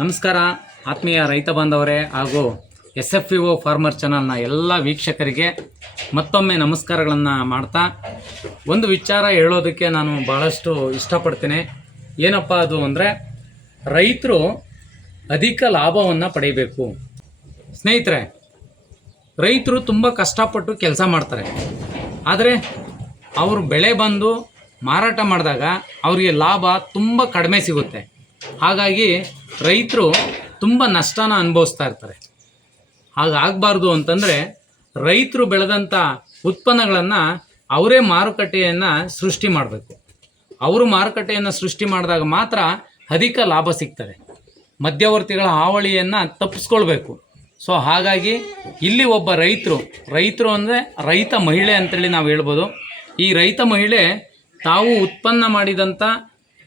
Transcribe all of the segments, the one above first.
ನಮಸ್ಕಾರ. ಆತ್ಮೀಯ ರೈತ ಬಾಂಧವರೇ ಹಾಗೂ ಎಸ್ ಎಫ್ ಒ ಫಾರ್ಮರ್ ಚಾನಲ್ನ ಎಲ್ಲ ವೀಕ್ಷಕರಿಗೆ ಮತ್ತೊಮ್ಮೆ ನಮಸ್ಕಾರಗಳನ್ನು ಮಾಡ್ತಾ ಒಂದು ವಿಚಾರ ಹೇಳೋದಕ್ಕೆ ನಾನು ಭಾಳಷ್ಟು ಇಷ್ಟಪಡ್ತೇನೆ. ಏನಪ್ಪ ಅದು ಅಂದರೆ ರೈತರು ಅಧಿಕ ಲಾಭವನ್ನು ಪಡೆಯಬೇಕು ಸ್ನೇಹಿತರೆ, ರೈತರು ತುಂಬ ಕಷ್ಟಪಟ್ಟು ಕೆಲಸ ಮಾಡ್ತಾರೆ. ಆದರೆ ಅವರು ಬೆಳೆ ಬಂದು ಮಾರಾಟ ಮಾಡಿದಾಗ ಅವರಿಗೆ ಲಾಭ ತುಂಬ ಕಡಿಮೆ ಸಿಗುತ್ತೆ. ಹಾಗಾಗಿ ರೈತರು ತುಂಬ ನಷ್ಟನ ಅನುಭವಿಸ್ತಾ ಇರ್ತಾರೆ. ಹಾಗಾಗಬಾರ್ದು ಅಂತಂದರೆ ರೈತರು ಬೆಳೆದಂಥ ಉತ್ಪನ್ನಗಳನ್ನು ಅವರೇ ಮಾರುಕಟ್ಟೆಯನ್ನು ಸೃಷ್ಟಿ ಮಾಡಬೇಕು. ಅವರು ಮಾರುಕಟ್ಟೆಯನ್ನು ಸೃಷ್ಟಿ ಮಾಡಿದಾಗ ಮಾತ್ರ ಅಧಿಕ ಲಾಭ ಸಿಗ್ತದೆ. ಮಧ್ಯವರ್ತಿಗಳ ಹಾವಳಿಯನ್ನು ತಪ್ಪಿಸ್ಕೊಳ್ಬೇಕು. ಸೊ ಹಾಗಾಗಿ ಇಲ್ಲಿ ಒಬ್ಬ ರೈತರು ರೈತರು ಅಂದರೆ ರೈತ ಮಹಿಳೆ ಅಂತೇಳಿ ನಾವು ಹೇಳ್ಬೋದು. ಈ ರೈತ ಮಹಿಳೆ ತಾವು ಉತ್ಪನ್ನ ಮಾಡಿದಂಥ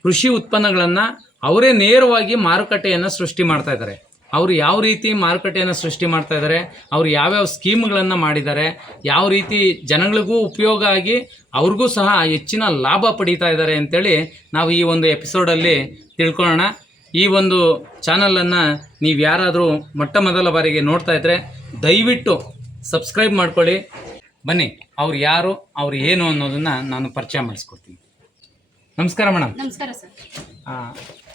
ಕೃಷಿ ಉತ್ಪನ್ನಗಳನ್ನು ಅವರೇ ನೇರವಾಗಿ ಮಾರುಕಟ್ಟೆಯನ್ನು ಸೃಷ್ಟಿ ಮಾಡ್ತಾ ಇದ್ದಾರೆ. ಅವರು ಯಾವ ರೀತಿ ಮಾರುಕಟ್ಟೆಯನ್ನು ಸೃಷ್ಟಿ ಮಾಡ್ತಾ ಇದ್ದಾರೆ, ಅವರು ಯಾವ್ಯಾವ ಸ್ಕೀಮ್ಗಳನ್ನು ಮಾಡಿದ್ದಾರೆ, ಯಾವ ರೀತಿ ಜನಗಳಿಗೂ ಉಪಯೋಗ ಆಗಿ ಅವ್ರಿಗೂ ಸಹ ಹೆಚ್ಚಿನ ಲಾಭ ಪಡೀತಾ ಇದ್ದಾರೆ ಅಂತೇಳಿ ನಾವು ಈ ಒಂದು ಎಪಿಸೋಡಲ್ಲಿ ತಿಳ್ಕೊಳ್ಳೋಣ. ಈ ಒಂದು ಚಾನಲನ್ನು ನೀವು ಯಾರಾದರೂ ಮೊಟ್ಟ ಮೊದಲ ಬಾರಿಗೆ ನೋಡ್ತಾ ಇದ್ದರೆ ದಯವಿಟ್ಟು ಸಬ್ಸ್ಕ್ರೈಬ್ ಮಾಡ್ಕೊಳ್ಳಿ. ಬನ್ನಿ, ಅವ್ರು ಯಾರು, ಅವ್ರು ಏನು ಅನ್ನೋದನ್ನು ನಾನು ಪರಿಚಯ ಮಾಡಿಸ್ಕೊಡ್ತೀನಿ. ನಮಸ್ಕಾರ ಮೇಡಮ್. ನಮಸ್ಕಾರ ಸರ್.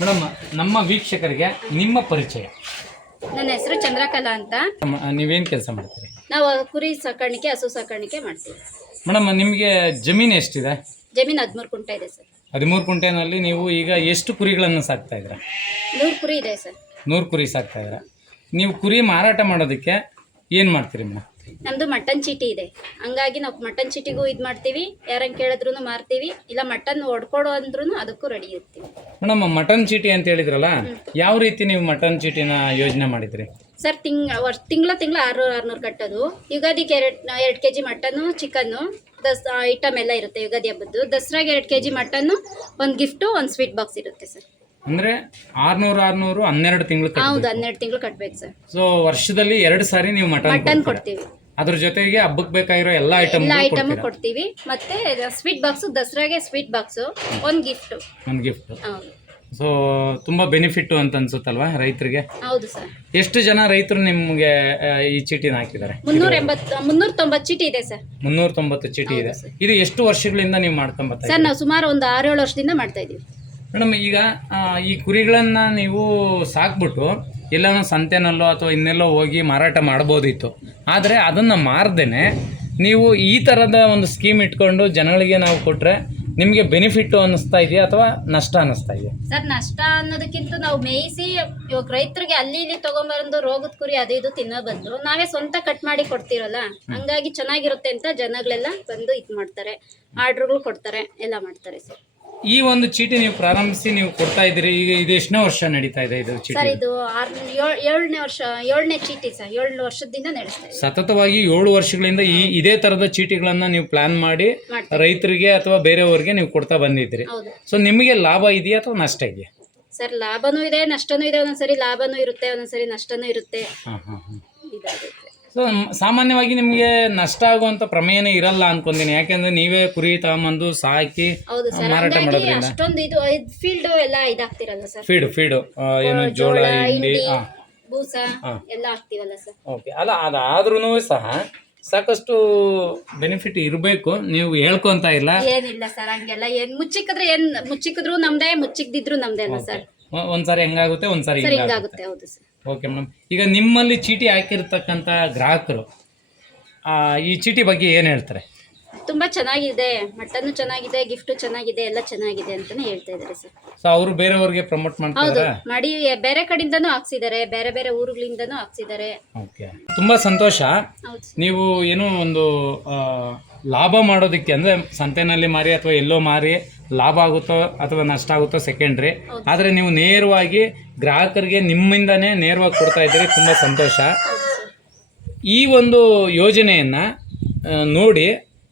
ಮೇಡಮ್ ನಮ್ಮ ವೀಕ್ಷಕರಿಗೆ ನಿಮ್ಮ ಪರಿಚಯ. ನನ್ನ ಹೆಸರು ಚಂದ್ರಕಲಾ ಅಂತ. ನೀವೇನು ಕೆಲಸ ಮಾಡ್ತೀರಿ? ನಾವು ಕುರಿ ಸಾಕಾಣಿಕೆ ಹಸು ಸಾಕಾಣಿಕೆ ಮಾಡ್ತೀವಿ. ಮೇಡಮ್ ನಿಮಗೆ ಜಮೀನು ಎಷ್ಟಿದೆ? ಜಮೀನು ಹದಿಮೂರು ಕುಂಟೆ ಇದೆ ಸರ್. ಹದಿಮೂರು ಕುಂಟೆನಲ್ಲಿ ನೀವು ಈಗ ಎಷ್ಟು ಕುರಿಗಳನ್ನು ಸಾಕ್ತಾ ಇದ್ರ ನೂರು ಕುರಿ ಇದೆ ಸರ್. ನೂರು ಕುರಿ ಸಾಕ್ತಾ ಇದ್ರ ನೀವು ಕುರಿ ಮಾರಾಟ ಮಾಡೋದಕ್ಕೆ ಏನು ಮಾಡ್ತೀರಿ ಮೇಡಮ್? ನಮ್ದು ಮಟನ್ ಚೀಟಿ ಇದೆ. ಹಂಗಾಗಿ ನಾವು ಮಟನ್ ಚೀಟಿಗೂ ಇದು ಮಾಡ್ತೀವಿ. ಯಾರಂಗೆ ಕೇಳಿದ್ರು ಮಾರ್ತೀವಿ. ಇಲ್ಲ ಮಟನ್ ಹೊಡ್ಕೊಡು ಅಂದ್ರೂ ಅದಕ್ಕೂ ರೆಡಿ ಇರ್ತೀವಿ. ಮೇಡಮ್ ಮಟನ್ ಚೀಟಿ ಅಂತ ಹೇಳಿದ್ರಲ್ಲ ಯಾವ ರೀತಿ ನೀವು ಮಟನ್ ಚೀಟಿನ ಯೋಜನೆ ಮಾಡಿದ್ರಿ? ಸರ್ ತಿಂಗ್ ವರ್ಷ ತಿಂಗಳ ತಿಂಗಳ ಆರ್ನೂರು ಆರ್ನೂರು ಕಟ್ಟೋದು. ಯುಗಾದಿಗೆ ಎರಡು ಎರಡು ಕೆ ಜಿ ಮಟನ್ನು ಚಿಕನ್ನು ದಸ್ ಐಟಮ್ ಎಲ್ಲ ಇರುತ್ತೆ ಯುಗಾದಿ ಹಬ್ಬದ್ದು. ದಸರಾಗೆ ಎರಡು ಕೆ ಜಿ ಮಟನ್ನು ಒಂದು ಗಿಫ್ಟು ಒಂದು ಸ್ವೀಟ್ ಬಾಕ್ಸ್ ಇರುತ್ತೆ ಸರ್. ಅಂದ್ರೆ ಆರ್ನೂರು ಆರ್ನೂರು ಹನ್ನೆರಡು ತಿಂಗಳು ಹೌದು ಹನ್ನೆರಡು ತಿಂಗಳು ಕಟ್ಬೇಕು ಸರ್. ಸೊ ವರ್ಷದಲ್ಲಿ ಎರಡು ಸಾರಿ ನೀವು ಮಟನ್ ಮಟನ್ ಕೊಡ್ತೀವಿ. ಅದ್ರ ಜೊತೆಗೆ ಹಬ್ಬಕ್ಕೆ ಬೇಕಾಗಿರೋ ಎಲ್ಲ ಐಟಮ್ ಎಲ್ಲ ಐಟಮು ಕೊಡ್ತೀವಿ. ಮತ್ತೆ ಸ್ವೀಟ್ ಬಾಕ್ಸ್ ದಸರಾಗೆ ಸ್ವೀಟ್ ಬಾಕ್ಸ್ ಒಂದು ಗಿಫ್ಟ್ ಒಂದು ಗಿಫ್ಟ್ ಹೌದು. ಸೊ ತುಂಬಾ ಬೆನಿಫಿಟ್ ಅಂತ ಅನ್ಸುತ್ತಲ್ವಾ ರೈತರಿಗೆ? ಹೌದು ಸರ್. ಎಷ್ಟು ಜನ ರೈತರು ನಿಮ್ಗೆ ಆ, ಈ ಚೀಟಿನ ಹಾಕಿದ್ದಾರೆ? ಮುನ್ನೂರ ಎಂಬತ್ತು ಮುನ್ನೂರ ತೊಂಬತ್ತು ಚೀಟಿ ಇದೆ ಸರ್. ಮುನ್ನೂರ ತೊಂಬತ್ತು ಚೀಟಿ ಇದೆ. ಹೌದು ಸರ್. ಇದು ಎಷ್ಟು ವರ್ಷಗಳಿಂದ ನೀವು ಮಾಡ್ಕೊಂಡ್ ಬರ್ತಾ ಸರ್ ನಾವು ಸುಮಾರು ಒಂದು ಆರು ಏಳು ವರ್ಷದಿಂದ ಮಾಡ್ತಾ ಇದೀವಿ ಮೇಡಮ್ ಈಗ ಈ ಕುರಿಗಳನ್ನು ನೀವು ಸಾಕ್ಬಿಟ್ಟು ಎಲ್ಲಾನು ಸಂತೆನಲ್ಲೋ ಅಥವಾ ಇನ್ನೆಲ್ಲೋ ಹೋಗಿ ಮಾರಾಟ ಮಾಡ್ಬೋದಿತ್ತು. ಆದರೆ ಅದನ್ನು ಮಾರ್ದೇನೆ ನೀವು ಈ ಥರದ ಒಂದು ಸ್ಕೀಮ್ ಇಟ್ಕೊಂಡು ಜನಗಳಿಗೆ ನಾವು ಕೊಟ್ಟರೆ ನಿಮಗೆ ಬೆನಿಫಿಟ್ ಅನ್ನಿಸ್ತಾ ಇದೆಯಾ ಅಥವಾ ನಷ್ಟ ಅನ್ನಿಸ್ತಾ ಇದೆಯಾ? ಸರ್ ನಷ್ಟ ಅನ್ನೋದಕ್ಕಿಂತ ನಾವು ಮೇಯಿಸಿ ಇವಾಗ ರೈತರಿಗೆ ಅಲ್ಲಿ ಇಲ್ಲಿ ತಗೊಂಬಂದು ರೋಗದ ಕುರಿ ಅದು ಇದು ತಿನ್ನೋ ಬಂದು ನಾವೇ ಸ್ವಂತ ಕಟ್ ಮಾಡಿ ಕೊಡ್ತೀರಲ್ಲ ಹಂಗಾಗಿ ಚೆನ್ನಾಗಿರುತ್ತೆ ಅಂತ ಜನಗಳೆಲ್ಲ ಬಂದು ಇದು ಮಾಡ್ತಾರೆ. ಆರ್ಡ್ರುಗಳು ಕೊಡ್ತಾರೆ ಎಲ್ಲ ಮಾಡ್ತಾರೆ ಸರ್. ಈ ಒಂದು ಚೀಟಿ ನೀವು ಪ್ರಾರಂಭಿಸಿ ನೀವು ಕೊಡ್ತಾ ಇದ್ದೀರಿ. ಈಗ ಇದು ಎಷ್ಟನೇ ವರ್ಷ ನಡೀತಾ ಇದೆ ಇದು ಚೀಟಿ? ಸರ್ ಇದು ಆರ್ ಏಳನೇ ವರ್ಷ ಏಳನೇ ಚೀಟಿ ಸರ್ ಏಳು ವರ್ಷದಿಂದ ನಡೆಸ್ತಾ ಇದ್ದೀವಿ ಸತತವಾಗಿ ಏಳು ವರ್ಷಗಳಿಂದ ಈ ಇದೇ ತರದ ಚೀಟಿಗಳನ್ನ ನೀವು ಪ್ಲಾನ್ ಮಾಡಿ ಮಾಡ್ತೀವಿ. ರೈತರಿಗೆ ಅಥವಾ ಬೇರೆಯವರಿಗೆ ನೀವು ಕೊಡ್ತಾ ಬಂದಿದ್ರಿ ಹೌದು. ಸೊ ನಿಮಗೆ ಲಾಭ ಇದೆಯಾ ಅಥವಾ ನಷ್ಟ ಇದೆಯಾ? ಸರ್ ಲಾಭನೂ ಇದೆ ನಷ್ಟನೂ ಇದೆ ಒಂದೊಂದ್ಸರಿ ಲಾಭನೂ ಇರುತ್ತೆ ಒಂದೊಂದ್ಸರಿ ನಷ್ಟನೂ ಇರುತ್ತೆ. ಹಾ ಹಾ ಹಾ. ಇದಾಗುತ್ತೆ ಸೊ ಸಾಮಾನ್ಯವಾಗಿ ನಿಮಗೆ ನಷ್ಟ ಆಗುವಂತ ಪ್ರಮೇಯನೇ ಇರಲ್ಲ ಅನ್ಕೊಂತೀನಿ. ಯಾಕೆಂದ್ರೆ ನೀವೇ ಕುರಿ ತಗೊಂಬಂದು ಸಾಕಿ ಹೌದು ಸರ್. ಮಾರಾಟ ಹಂಗಾಗಿ ಮಾಡೋದ್ರಿಂದ. ಅಷ್ಟೊಂದು ಇದು ಫೀಲ್ಡ್ ಎಲ್ಲ ಇದಾಗ್ತಿರಲ್ಲ ಸರ್. ಫೀಡು ಫೀಡು ಏನು ಜೋಳ ಹಿಂಡಿ ಹಾಂ ಬೂಸ. ಎಲ್ಲ ಹಾಕ್ತಿವಲ್ಲ ಸರ್. ಓಕೆ ಅಲ್ಲ ಅದಾದ್ರೂ ಸಹ ಸಾಕಷ್ಟು ಬೆನಿಫಿಟ್ ಇರಬೇಕು. ನೀವು ಹೇಳ್ಕೊಂತ ಇಲ್ಲ. ಏನಿಲ್ಲ ಸರ್ ಹಂಗೆಲ್ಲ ಏನ್ ಮುಚ್ಚಿಕ್ಕಿದ್ರೆ ಏನ್ ಮುಚ್ಚಿಕ್ಕಿದ್ರು ನಮ್ದೇ ಮುಚ್ಚಿಕ್ದಿದ್ರು ನಮ್ದೇ ಅಲ್ಲ ಸರ್. ಒ- ಒಂದ್ಸಾರಿ ಹೆಂಗಾಗುತ್ತೆ ಒಂದ್ಸಾರಿ ಸರ್ ಹಿಂಗಾಗುತ್ತೆ. ಹಿಂಗಾಗುತ್ತೆ ಹೌದು ಸರ್. ಓಕೆ ಮೇಡಮ್ ಈಗ ನಿಮ್ಮಲ್ಲಿ ಚೀಟಿ ಹಾಕಿರ್ತಕ್ಕಂಥ ಗ್ರಾಹಕರು ಆ, ಈ ಚೀಟಿ ಬಗ್ಗೆ ಏನು ಹೇಳ್ತಾರೆ? ತುಂಬಾ ಚೆನ್ನಾಗಿದೆ ಮಟ್ಟನು ಚೆನ್ನಾಗಿದೆ ಗಿಫ್ಟು ಚೆನ್ನಾಗಿದೆ ಎಲ್ಲ ಚೆನ್ನಾಗಿದೆ ಅಂತಾನೆ ಹೇಳ್ತಾ ಇದ್ದಾರೆ ಸರ್ ಸೊ ಅವರು ಬೇರೆಯವ್ರಿಗೆ ಪ್ರಮೋಟ್ ಹೌದು. ಮಾಡ್ತಿದ್ದಾರೆ ಮಾಡಿ ಬೇರೆ ಕಡೆಯಿಂದನೂ ಹಾಕ್ಸಿದ್ದಾರೆ ಬೇರೆ ಬೇರೆ ಊರುಗಳಿಂದನೂ ಹಾಕ್ಸಿದ್ದಾರೆ. ಓಕೆ ತುಂಬ ಸಂತೋಷ. ಹೌದು ಸರ್ ನೀವು ಏನೋ ಒಂದು ಆ, ಲಾಭ ಮಾಡೋದಕ್ಕೆ ಅಂದರೆ ಸಂತೆನಲ್ಲಿ ಮಾರಿ ಅಥವಾ ಎಲ್ಲೋ ಮಾರಿ ಲಾಭ ಆಗುತ್ತೋ ಅಥವಾ ನಷ್ಟ ಆಗುತ್ತೋ ಸೆಕೆಂಡ್ರಿ. ಆದರೆ ನೀವು ನೇರವಾಗಿ ಗ್ರಾಹಕರಿಗೆ ನಿಮ್ಮಿಂದನೇ ನೇರವಾಗಿ ಕೊಡ್ತಾ ಇದ್ದೀರಿ ತುಂಬ ಸಂತೋಷ. ಈ ಒಂದು ಯೋಜನೆಯನ್ನು ನೋಡಿ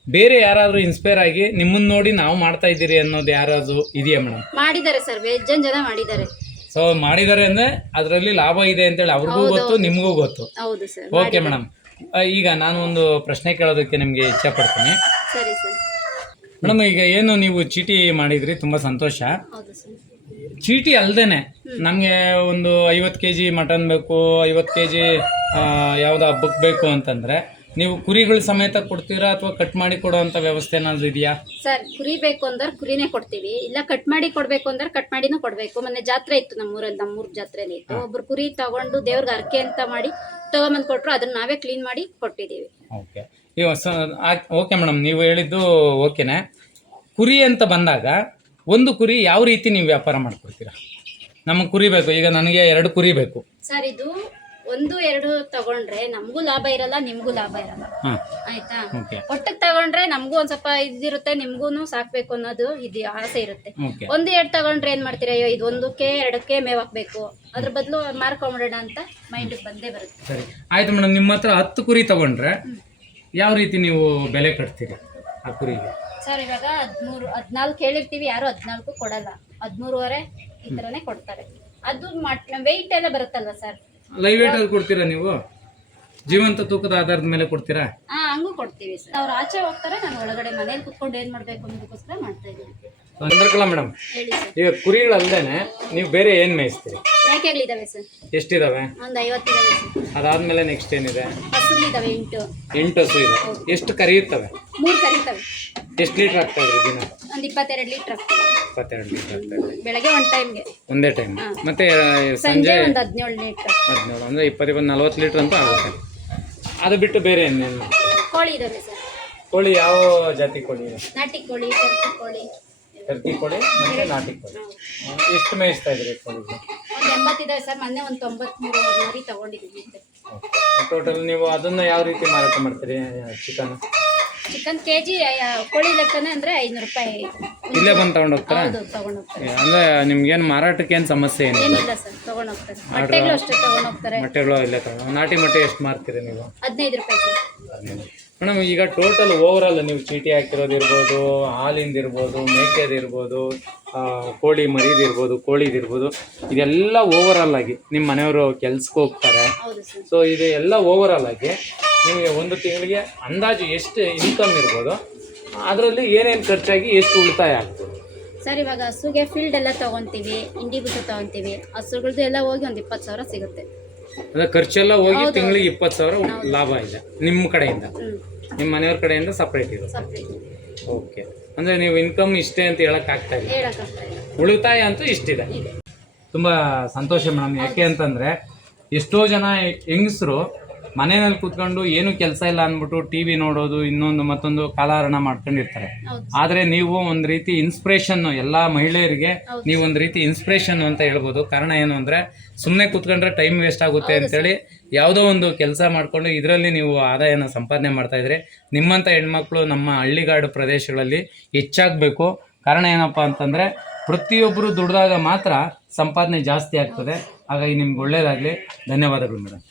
ಬೇರೆ ಯಾರಾದರೂ ಇನ್ಸ್ಪೈರ್ ಆಗಿ ನಿಮ್ಮನ್ನು ನೋಡಿ ನಾವು ಮಾಡ್ತಾ ಇದ್ದೀರಿ ಅನ್ನೋದು ಯಾರಾದರೂ ಇದೆಯಾ ಮೇಡಮ್ ಮಾಡಿದ್ದಾರೆ ಸರ್ ವೆಜ್ಜನ್ ಜನ ಮಾಡಿದ್ದಾರೆ. ಸೊ ಮಾಡಿದ್ದಾರೆ ಅಂದರೆ ಅದರಲ್ಲಿ ಲಾಭ ಇದೆ ಅಂತೇಳಿ ಅವ್ರಿಗೂ ಗೊತ್ತು. ನಿಮಗೂ ಗೊತ್ತು. ಹೌದು ಸರ್ ಓಕೆ ಮೇಡಮ್ ಈಗ ನಾನು ಒಂದು ಪ್ರಶ್ನೆ ಕೇಳೋದಕ್ಕೆ ನಿಮಗೆ ಇಚ್ಛೆ ಪಡ್ತೀನಿ. ಸರಿ ಸರ್ ಮೇಡಮ್ ಈಗ ಏನು ನೀವು ಚೀಟಿ ಮಾಡಿದ್ರಿ ತುಂಬಾ ಸಂತೋಷ. ಹೌದು ಸರ್. ಚೀಟಿ ಅಲ್ದೇನೆ ನಮಗೆ ಒಂದು ಐವತ್ತು ಕೆ ಜಿ ಮಟನ್ ಬೇಕು ಐವತ್ತು ಕೆ ಜಿ ಯಾವುದೋ ಹಬ್ಬಕ್ಕೆ ಬೇಕು ಅಂತಂದರೆ ನೀವು ಕುರಿಗಳ ಸಮೇತ ಕೊಡ್ತೀರಾ ಅಥವಾ ಕಟ್ ಮಾಡಿ ಕೊಡುವಂಥ ಅಂಥ ವ್ಯವಸ್ಥೆ ಏನಾದರೂ ಇದೆಯಾ? ಸರ್ ಕುರಿ ಬೇಕು ಅಂದ್ರೆ ಕುರಿನೇ ಕೊಡ್ತೀವಿ. ಇಲ್ಲ ಕಟ್ ಮಾಡಿ ಕೊಡ್ಬೇಕು ಅಂದ್ರೆ ಕಟ್ ಮಾಡಿನೂ ಕೊಡ್ಬೇಕು. ಮೊನ್ನೆ ಜಾತ್ರೆ ಇತ್ತು ನಮ್ಮೂರಲ್ಲಿ ನಮ್ಮೂರ್ ಜಾತ್ರೆಲಿ. ಇತ್ತು ಒಬ್ರು ಕುರಿ ತಗೊಂಡು ದೇವ್ರಿಗೆ ಅರ್ಕೆ ಅಂತ ಮಾಡಿ ತಗೊಂಬಂದು ಕೊಟ್ರು ಅದನ್ನ ನಾವೇ ಕ್ಲೀನ್ ಮಾಡಿ ಕೊಟ್ಟಿದ್ದೀವಿ ಓಕೆ. ಈಗ ಸ ಓಕೆ ಮೇಡಮ್ ನೀವು ಹೇಳಿದ್ದು ಓಕೆನೆ ಕುರಿ ಅಂತ ಬಂದಾಗ ಒಂದು ಕುರಿ ಯಾವ ರೀತಿ ನೀವು ವ್ಯಾಪಾರ ಮಾಡ್ಕೊಡ್ತೀರಾ ನಮಗೆ ಕುರಿ ಬೇಕು ಈಗ ನನಗೆ ಎರಡು ಕುರಿ ಬೇಕು. ಸರ್ ಇದು ಒಂದು ಎರಡು ತಗೊಂಡ್ರೆ ನಮಗೂ ಲಾಭ ಇರಲ್ಲ ನಿಮಗೂ ಲಾಭ ಇರಲ್ಲ. ಹಾಂ. ಆಯ್ತಾ? ಓಕೆ ಒಟ್ಟಿಗೆ ತಗೊಂಡ್ರೆ ನಮಗೂ ಒಂದ್ ಸ್ವಲ್ಪ ಇದಿರುತ್ತೆ ನಿಮ್ಗೂನು ಸಾಕ್ಬೇಕು ಅನ್ನೋದು ಇದು ಆಸೆ ಇರುತ್ತೆ. ಓಕೆ ಒಂದು ಎರಡು ತಗೊಂಡ್ರೆ ಏನ್ ಮಾಡ್ತೀರಾ? ಅಯ್ಯೋ ಇದು ಒಂದಕ್ಕೆ ಎರಡಕ್ಕೆ ಮೇವ್ ಹಾಕ್ಬೇಕು. ಅದ್ರ ಬದಲು ಮಾರ್ಕೊಂಬಿಡೋಣ ಅಂತ ಮೈಂಡ್ ಬಂದೇ ಬರುತ್ತೆ. ಸರಿ. ಆಯ್ತು ಮೇಡಮ್ ನಿಮ್ಮ ಹತ್ರ ಹತ್ತು ಕುರಿ ತಗೊಂಡ್ರೆ ಯಾವ ರೀತಿ ನೀವು ಬೆಲೆ ಕಟ್ತೀರಿ ಆ ಕುರಿಗೆ? ಸರ್ ಇವಾಗ ಹದಿಮೂರು ಹದಿನಾಲ್ಕು ಹೇಳಿರ್ತೀವಿ ಯಾರು ಹದಿನಾಲ್ಕು ಕೊಡಲ್ಲ. ಹದಿಮೂರುವರೆ ಈ ಥರನೇ ಕೊಡ್ತಾರೆ. ಅದು ಮಟ್ ವೆಯ್ಟ್ ಎಲ್ಲ ಬರುತ್ತಲ್ವ ಸರ್? ಲೈವ್ ವೇಟಲ್ಲಿ ಕೊಡ್ತೀರಾ ನೀವು? ಜೀವಂತ ತೂಕದ ಆಧಾರದ ಮೇಲೆ ಕೊಡ್ತೀರಾ? ಹಾ ಹಂಗೂ ಕೊಡ್ತೀವಿ ಸರ್. ಅವ್ರು ಆಚೆ ಹೋಗ್ತಾರೆ ನಾನು ಒಳಗಡೆ ಮನೇಲಿ ಕುತ್ಕೊಂಡು ಏನ್ ಮಾಡ್ಬೇಕು ಅನ್ನೋದಕ್ಕೋಸ್ಕರ ಮಾಡ್ತಾ ಇದ್ದೀನಿ ಮೇಡಮ್. ಹೇಳಿ ಈಗ ಕುರಿಗಳಲ್ದೇನೆ ನೀವು ಬೇರೆ ಏನು ಮೇಯಿಸ್ತೀರಿ? ಮೇಕೆಗಳಿದಾವೆ ಸರ್? ಎಷ್ಟಿದಾವೆ? ಒಂದು ಐವತ್ತಿದಾವೆ ಸರ್. ಅದಾದ್ಮೇಲೆ ನೆಕ್ಸ್ಟ್ ಏನಿದೆ? ಹಸುಗಳಿದಾವೆ ಎಂಟು. ಎಂಟು ಹಸು ಇದೆ. ಎಷ್ಟು ಕರೆಯುತ್ತವೆ? ಮೂರು ಕರಿತವೆ ಎಷ್ಟು ಲೀಟರ್ ಆಗ್ತದ್ರಿ ದಿನ? ಒಂದು ಇಪ್ಪತ್ತೆರಡು ಲೀಟ್ರ್ ಆಗ್ತದೆ. ಇಪ್ಪತ್ತೆರಡು ಲೀಟರ್ ಆಗ್ತದೆ. ಬೆಳಗ್ಗೆ ಒಂದು ಟೈಮ್ಗೆ ಒಂದೇ ಟೈಮ್ ಮತ್ತೆ ಸಂಜೆ ಸಂಜೆ ಒಂದು ಹದಿನೇಳು ಲೀಟ್ರ್. ಹದಿನೇಳು ಅಂದರೆ ಇಪ್ಪತ್ತು ಇಪ್ಪತ್ತು ನಲ್ವತ್ತು ಲೀಟ್ರ್ ಅಂತ ಆಗುತ್ತೆ. ಅದು ಬಿಟ್ಟು ಬೇರೆ ಏನೇನು? ಕೋಳಿ ಇದಾವೆ ಸರ್. ಕೋಳಿ ಯಾವ ಜಾತಿ ಕೋಳಿ ಇದೆ? ನಾಟಿ ಕೋಳಿ ಟರ್ಕಿ ಕೋಳಿ. ಟರ್ಕಿ ಕೋಳಿ ಮತ್ತು ನಾಟಿ ಕೋಳಿ. ಎಷ್ಟು ಮೇಯಿಸ್ತಾ ಇದ್ರಿ ಕೋಳಿಗೆ? ಒಂದು ಎಂಬತ್ತಿದಾವೆ ಸರ್. ಮೊನ್ನೆ ಒಂದು ತೊಂಬತ್ಮೂರು ಮರಿ ತಗೊಂಡಿದ್ದೀವಿ. ಟೋಟಲ್ ನೀವು ಅದನ್ನ ಯಾವ ರೀತಿ ಮಾರಾಟ ಮಾಡ್ತೀರಿ ಚಿಕನ್? ಚಿಕನ್ ಕೆ ಜಿ ಕೋಳಿ ಲೆಕ್ಕನೇ ಅಂದರೆ ಐನೂರು ರೂಪಾಯಿ. ಇಲ್ಲೇ ಬಂದು ತಗೊಂಡು ಹೋಗ್ತಾರಾ? ಹೌದು ತಗೊಂಡು ಹೋಗ್ತಾರೆ. ಅಂದ್ರೆ ನಿಮ್ಗೇನು ಮಾರಾಟಕ್ಕೆ ಏನು ಸಮಸ್ಯೆ ಏನು ಏನಿಲ್ಲ ಸರ್ ತಗೊಂಡು ಹೋಗ್ತಾರೆ. ಮೊಟ್ಟೆಗಳು ಅಷ್ಟೇ ತಗೊಂಡು ಹೋಗ್ತಾರೆ. ಮೊಟ್ಟೆಗಳು ಇಲ್ಲೇ ತಗೊಂಡು ನಾಟಿ ಮೊಟ್ಟೆ ಎಷ್ಟು ಮಾರ್ತೀರಿ ನೀವು? ಹದಿನೈದು ರೂಪಾಯಿ ಮೇಡಮ್ ಈಗ ಟೋಟಲ್ ಓವರಾಲ್ ನೀವು ಚೀಟಿ ಹಾಕಿರೋದಿರ್ಬೋದು ಹಾಲಿಂದಿರ್ಬೋದು ಮೇಕೆದಿರ್ಬೋದು ಇರ್ಬೋದು ಕೋಳಿ ಮರಿದಿರ್ಬೋದು ಕೋಳಿದಿರ್ಬೋದು ಇದೆಲ್ಲ ಓವರಾಲ್ ಆಗಿ ನಿಮ್ಮ ಮನೆಯವರು ಕೆಲ್ಸಕ್ಕೆ ಹೋಗ್ತಾರೆ. ಸೊ ಇದೆಲ್ಲ ಎಲ್ಲ ಓವರಾಲ್ ಆಗಿ ನಿಮಗೆ ಒಂದು ತಿಂಗಳಿಗೆ ಅಂದಾಜು ಎಷ್ಟು ಇನ್ಕಮ್ ಇರ್ಬೋದು ಅದರಲ್ಲಿ ಏನೇನು ಖರ್ಚಾಗಿ ಎಷ್ಟು ಉಳಿತಾಯ ಆಗ್ಬೋದು. ಸರ್ ಇವಾಗ ಹಸುಗೆ ಫೀಲ್ಡ್ ಎಲ್ಲ ತಗೊಂತೀವಿ ಇಂಡಿ ಬಿಟ್ಟು ತಗೊಂತೀವಿ ಹಸುಗಳದ್ದು ಎಲ್ಲ ಹೋಗಿ ಒಂದು ಇಪ್ಪತ್ತು ಸಾವಿರ ಸಿಗುತ್ತೆ. ಅದೇ ಖರ್ಚೆಲ್ಲ ಹೋಗಿ ತಿಂಗಳಿಗೆ ಇಪ್ಪತ್ತು ಸಾವಿರ ಲಾಭ ಇದೆ ನಿಮ್ಮ ಕಡೆಯಿಂದ? ನಿಮ್ಮ ಮನೆಯವ್ರ ಕಡೆಯಿಂದ ಸಪ್ರೇಟ್ ಇರುತ್ತೆ ಓಕೆ ಅಂದರೆ ನೀವು ಇನ್ಕಮ್ ಇಷ್ಟೇ ಅಂತ ಹೇಳಕ್ ಆಗ್ತಾ ಇಲ್ಲ? ಹೇಳಕ್ಕಾಗ್ತಾ ಉಳಿತಾಯ ಅಂತೂ ಇಷ್ಟಿದೆ. ಇದೆ. ತುಂಬ ಸಂತೋಷ ಮೇಡಮ್. ಯಾಕೆ ಅಂತಂದರೆ ಎಷ್ಟೋ ಜನ ಹೆಂಗಸರು ಮನೆಯಲ್ಲಿ ಕೂತ್ಕೊಂಡು ಏನು ಕೆಲಸ ಇಲ್ಲ ಅಂದ್ಬಿಟ್ಟು ಟಿ ವಿ ನೋಡೋದು ಇನ್ನೊಂದು ಮತ್ತೊಂದು ಕಾಲಹರಣ ಮಾಡ್ಕೊಂಡಿರ್ತಾರೆ. ಆದ್ರೆ ನೀವು ಒಂದು ರೀತಿ ಇನ್ಸ್ಪಿರೇಷನ್ ಎಲ್ಲ ಮಹಿಳೆಯರಿಗೆ. ನೀವು ಒಂದು ರೀತಿ ಇನ್ಸ್ಪಿರೇಷನ್ ಅಂತ ಹೇಳ್ಬೋದು. ಕಾರಣ ಏನು ಅಂದರೆ ಸುಮ್ಮನೆ ಕೂತ್ಕೊಂಡ್ರೆ ಟೈಮ್ ವೇಸ್ಟ್ ಆಗುತ್ತೆ ಅಂತೇಳಿ ಯಾವುದೋ ಒಂದು ಕೆಲಸ ಮಾಡಿಕೊಂಡು ಇದರಲ್ಲಿ ನೀವು ಆದಾಯನ ಸಂಪಾದನೆ ಮಾಡ್ತಾ ಇದ್ರೆ ನಿಮ್ಮಂಥ ಹೆಣ್ಮಕ್ಳು ನಮ್ಮ ಹಳ್ಳಿಗಾಡು ಪ್ರದೇಶಗಳಲ್ಲಿ ಹೆಚ್ಚಾಗಬೇಕು. ಕಾರಣ ಏನಪ್ಪ ಅಂತಂದರೆ ಪ್ರತಿಯೊಬ್ಬರು ದುಡಿದಾಗ ಮಾತ್ರ ಸಂಪಾದನೆ ಜಾಸ್ತಿ ಆಗ್ತದೆ. ಹಾಗಾಗಿ ನಿಮ್ಗೆ ಒಳ್ಳೆಯದಾಗಲಿ ಧನ್ಯವಾದಗಳು ಮೇಡಮ್.